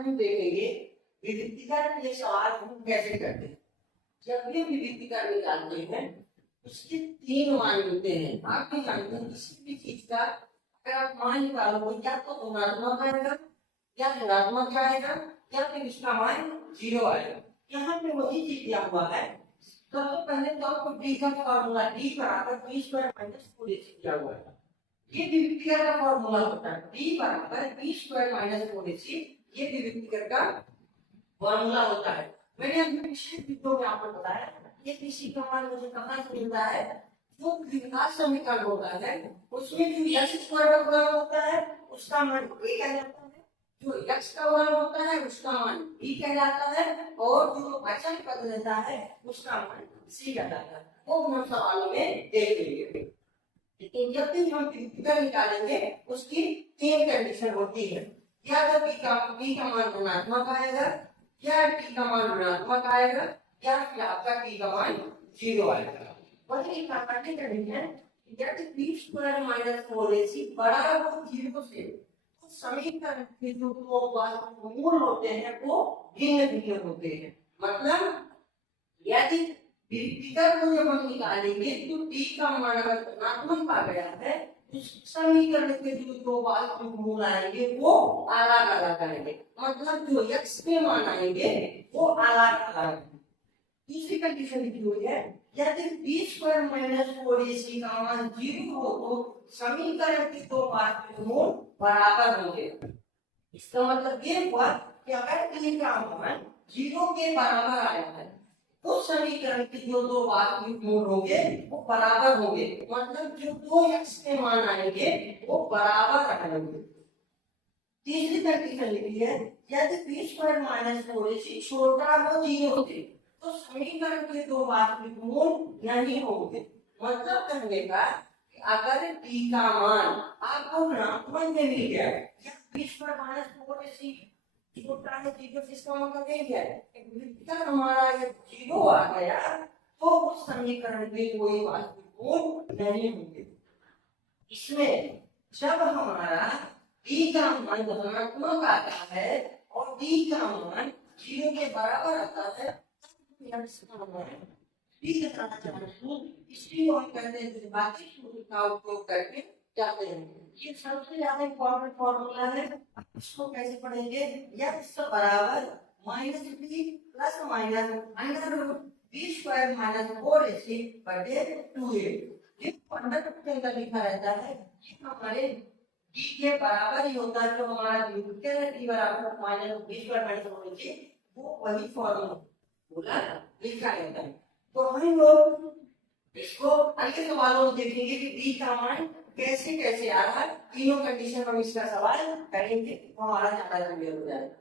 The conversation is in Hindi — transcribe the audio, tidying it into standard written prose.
हम देखेंगे विविधीकरण ये सवाल हम कैसे करते हैं। जब भी विविधीकरण निकालते हैं उसके तीन मान मिलते हैं। आप भी जानते हैं किसी भी चीज का अगर आप मान निकालोगे या तो धनात्मक आएगा या ऋणात्मक आएगा या फिर इसका मान 0 आएगा। यहाँ पे वही चीज दिया हुआ है। सबसे पहले तो आपको डी का फॉर्मूला डी बराबर बी स्क्वायर माइनस 4ac दिया हुआ है। ये विविधीकरण का फॉर्मूला होता है डी बराबर बी स्क्वायर माइनस 4ac। ये विविधीकरण का फॉर्मूला होता है। मैंने अपने पिछले वीडियो में आपको बताया ये किसी का मान मुझे कहाँ से मिलता है। जो द्विघात समीकरण होता है उसमें जो x स्क्वायर का गुणा होता है उसका मान a कहलाता है, जो x का गुणा होता है उसका मान b कहलाता है और जो अचल पद रहता है उसका मान c कहलाता है। वो हम सवालों में देख लेंगे। लेकिन जब भी हम विविधीकरण निकालेंगे उसकी तीन कंडीशन होती है। या तो b का मान धनात्मक आएगा या t का मान ऋणात्मक आएगा या फिर आपका t का मान 0 आएगा। वही प्राकृतिक कंडीशन यदि b स्क्वायर माइनस 4ac बराबर 0 से तो समीकरण के जो दो मूल होते हैं वो भिन्न भिन्न होते हैं। मतलब यदि विविधीकरण को जब हम निकालेंगे तो t का मान अगर धनात्मक आ गया है उस समीकरण के जो दो वास्तविक मूल आएंगे वो अलग अलग आएंगे। मतलब जो x के मान आएंगे वो अलग अलग। दूसरी कंडीशन लिखी हुई है यदि बी स्क्वायर माइनस 4ac का मान 0 हो तो समीकरण के दो वास्तविक मूल बराबर होंगे। इसका मतलब ये हुआ कि अगर t का मान 0 के बराबर आया है तो समीकरण के जो दो वास्तविक मूल होंगे वो बराबर होंगे। मतलब जो दो x के मान आएंगे वो बराबर आएंगे। तीसरी कंडीशन लिखी है यदि बी स्क्वायर माइनस 4ac छोटा हो 0 से तो समीकरण के दो वास्तविक मूल नहीं होंगे। मतलब कहने का कि अगर t का मान आपको ऋणात्मक में मिल गया या बी स्क्वायर माइनस 4ac छोटा है 0 से इसका मतलब ये है विविधीकरण हमारा ये 0 आ गया तो उस समीकरण के कोई वास्तविक मूल नहीं होंगे। इसमें जब हमारा d का मान धनात्मक आता है और d का मान 0 के बराबर आता है इसलिए हम कहते हैं द्विघाती सूत्र का उपयोग करके जाते हैं। ये सबसे ज्यादा इम्पोर्टेंट फॉर्मूला है। इसको कैसे पढ़ेंगे x बराबर minus b plus minus under root b square minus 4ac बटे 2a। ये अंडर रूट के अंदर लिखा रहता है ये हमारे d के बराबर ही होता है। जो हमारा विविधीकरण है d बराबर minus B square minus 4ac वो वही फॉर्मूला लिखा रहता है। तो हम लोग इसको अगले सवालों में देखेंगे कि b का मान कैसे कैसे आ रहा है। तीनों कंडीशन हम इसका सवाल करेंगे तो हमारा ज्यादा क्लियर हो जाएगा।